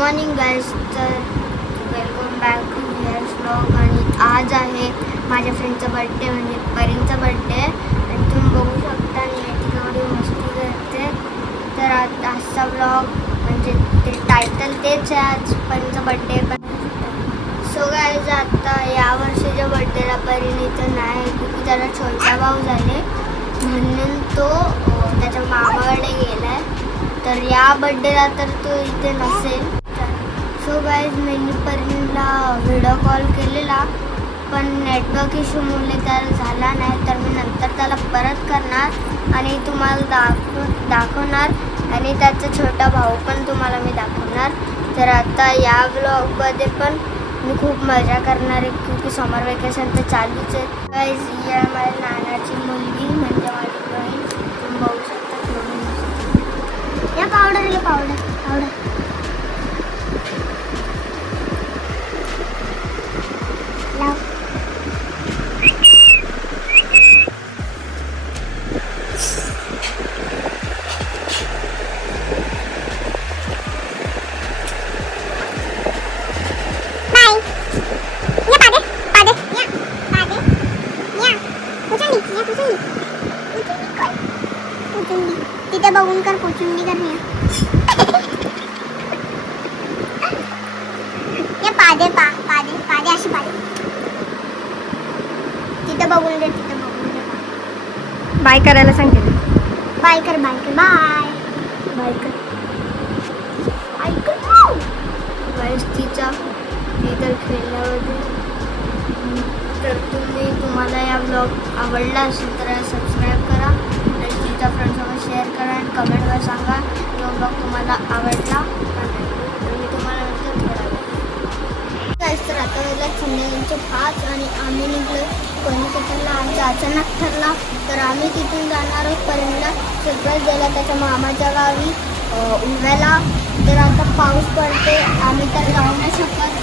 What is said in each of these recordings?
Morning guys, तर welcome back to here's vlog. आणि आज आहे माझ्या फ्रेंडचा बड्डे, म्हणजे परींचा बड्डे. आणि तुम्ही बघू शकता नेट एवढी मस्ती करते. तर आजचा व्लॉग म्हणजे ते टायटल तेच आहे, आज परींचा बड्डे. पण सो गाईज, आता यावर्षीच्या बड्डेला परीने इथं नाही, क्योंकि त्याला छोटा भाऊ झाले म्हणून तो त्याच्या मामाकडे गेला आहे. तर या बड्डेला तर तो इथे नसेल. सो गाईज, मी परीला व्हिडिओ कॉल केलेला, पण नेटवर्क इश्यूमुळे त्याला झाला नाही. तर मी नंतर त्याला परत करणार आणि तुम्हाला दाखवणार आणि त्याचा छोटा भाऊ पण तुम्हाला मी दाखवणार. तर आता या व्लॉगमध्ये पण मी खूप मजा करणार आहे, क्योंकि समर वेकेशन तर चालूच आहे. गाईज, ही आहे माझ्या नानाची मुलगी, म्हणजे माझी बहीण. तुम्ही बघू शकता या पावडर पावडर लाव. तिथे बघून कर, पुचुंडी कर. पादे अशी पादे. तिथे बघून दे. बाय करायला सांगते. बाय कर. तिचा इतर खेळल्यावर. तर तुम्हाला या ब्लॉग आवडला असेल तर सबस्क्राईब करा आणि तुमच्या फ्रेंड्ससोबत शेअर करा आणि कमेंटवर सांगा तो ब्लॉग तुम्हाला आवडला का नाही. तर मी तुम्हाला नंतर थोडा तर आता वेळेला संध्याकाळचे 5 आणि आम्ही निघलो कोणीकडला. आमचा अचानक ठरला, तर आम्ही तिथून जाणार आहोत परीला सरप्राईज द्यायला त्याच्या मामाच्या गावी उन्हाळ्याला. तर आता पाऊस पडते, आम्ही तर जाऊ नाही शकत.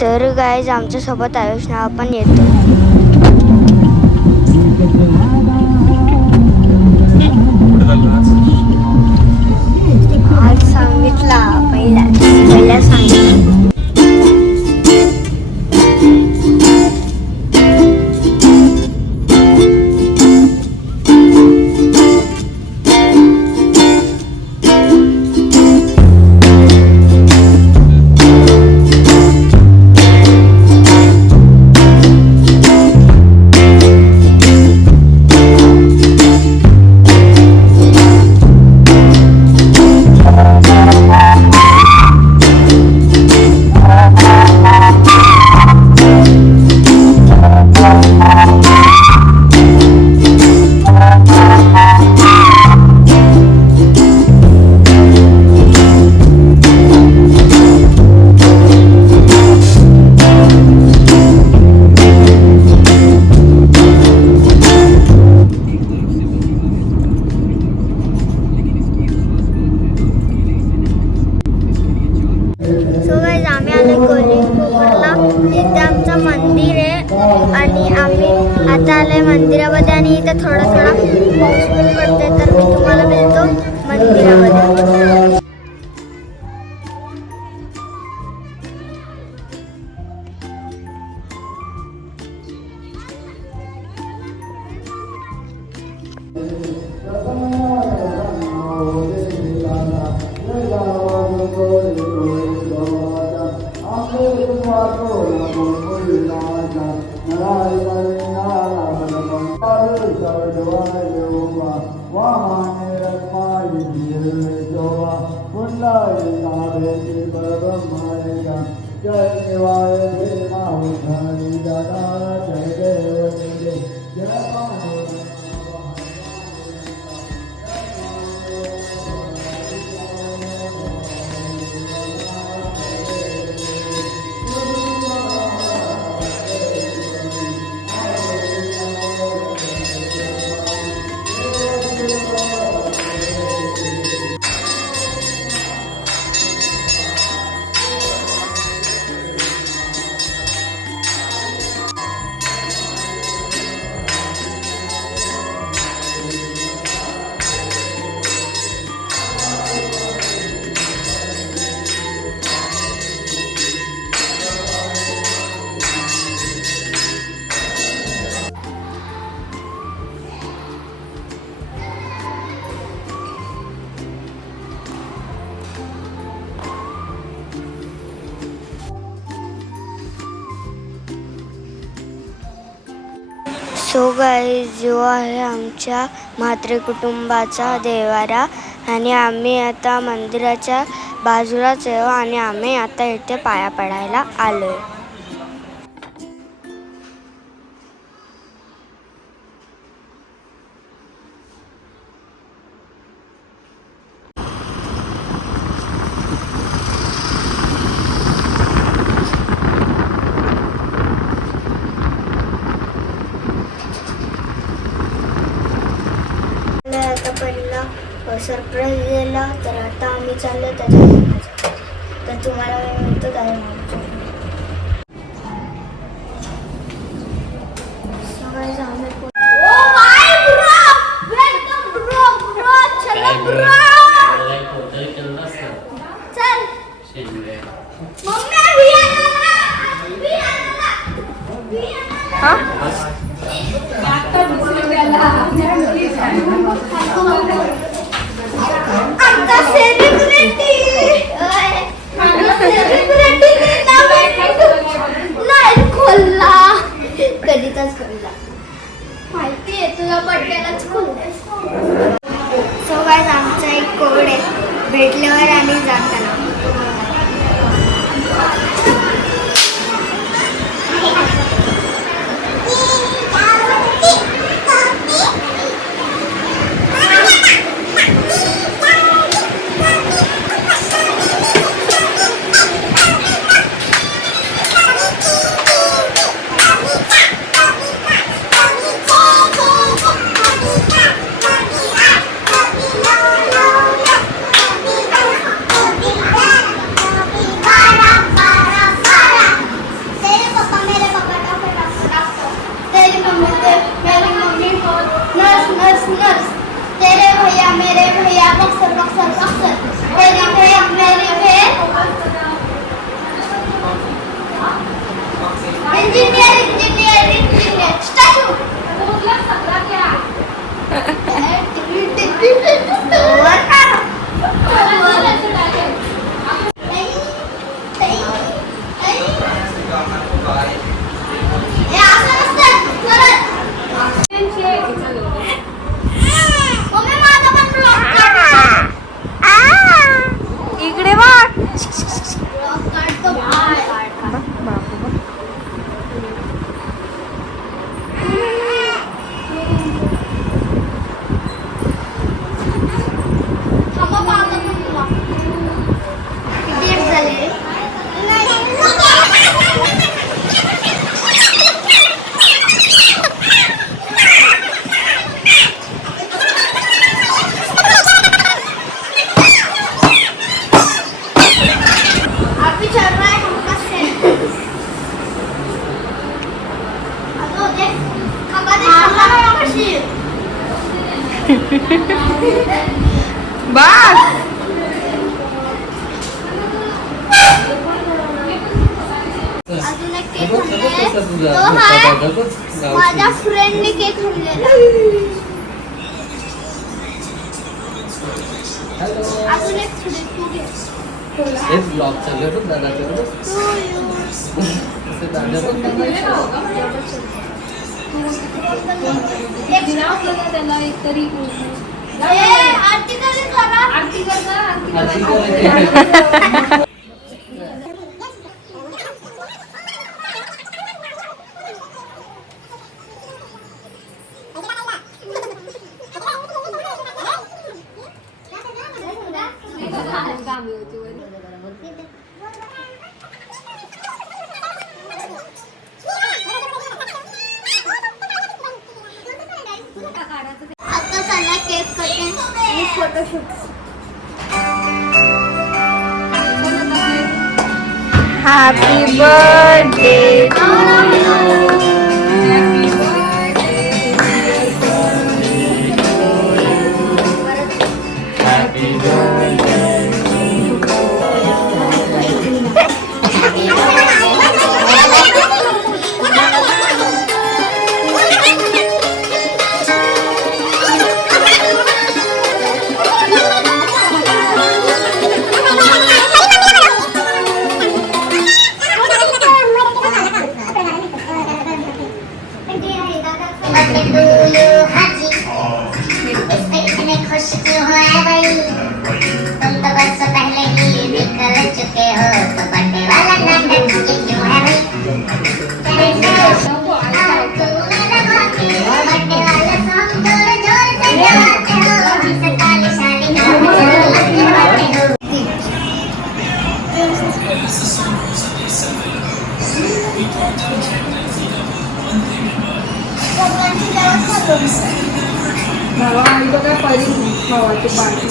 तर गाईज, आमच्यासोबत आयुष नाव पण येतो. आज सांगितला पहिल्या सांगितलं. इथे आमचं मंदिर आहे आणि आम्ही आता आलोय मंदिरामध्ये. आणि इथं थोडा पाऊस पण पडतोय, तर मी तुम्हाला भेटतो मंदिरामध्ये. सो गाईज जो आहे आमच्या म्हात्रे कुटुंबाचा देवारा आणि आम्ही आता मंदिराच्या बाजूलाच आहे आणि आम्ही आता इथे पाया पडायला आलोय. आता पहिला सरप्राईज दिला तर आता आम्ही चाललो त्याच्या तर तुम्हाला वेळ मिळतो कधीच खोलला माहितीये तुला बड्डेलाच खोललाय. सो गाईज आमचा एक कोड आहे भेटल्यावर आणि जाताना. तेरे भैया मेरे भैया बक्सर बक्सर बक्सर तेरी भेल मेरी भेल इंजीनियर इंजीनियर इंजीनियर स्टैचू इकडे बघ. बघ अजून एक केक आणलाय. तो हा माझ्या फ्रेंडने केक आणलेला. अजून एक तू घे. एक ब्लॉग चालू आहे दादा त्याला एकतरी आरती करा. आरती करता आता चालला केक कटिंग आणि फोटोशूट. हॅपी बर्थडे टू भावा आणि बघा परी भावाची पार्टी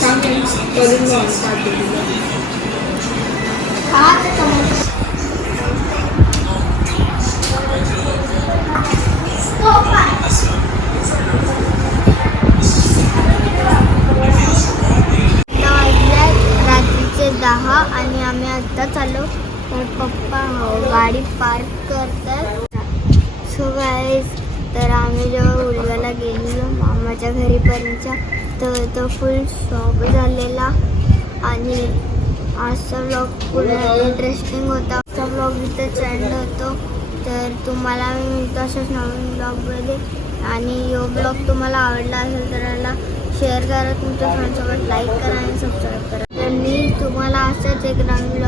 सांगेल करून भावाची पार्टी रात्रीचे 10 आणि आम्ही आत्ता चाललो तर पप्पा गाडी पार्क करतात. सो गाईज तर आम्ही जेव्हा उलव्याला गेलेलो मामाच्या घरीपर्यंतच्या तर तो फुल शॉक झालेला आणि आजचा ब्लॉग पूर्ण इंटरेस्टिंग होता. आजचा ब्लॉग इथे एंड होतो. तर तुम्हाला मी मिळतो अशाच नवीन ब्लॉगमध्ये आणि यो ब्लॉग तुम्हाला आवडला असेल तर याला शेअर करा, तुमच्या फ्रेंड्ससोबत लाईक करा आणि सबस्क्राईब करा. तर मी तुम्हाला असंच एक नवीन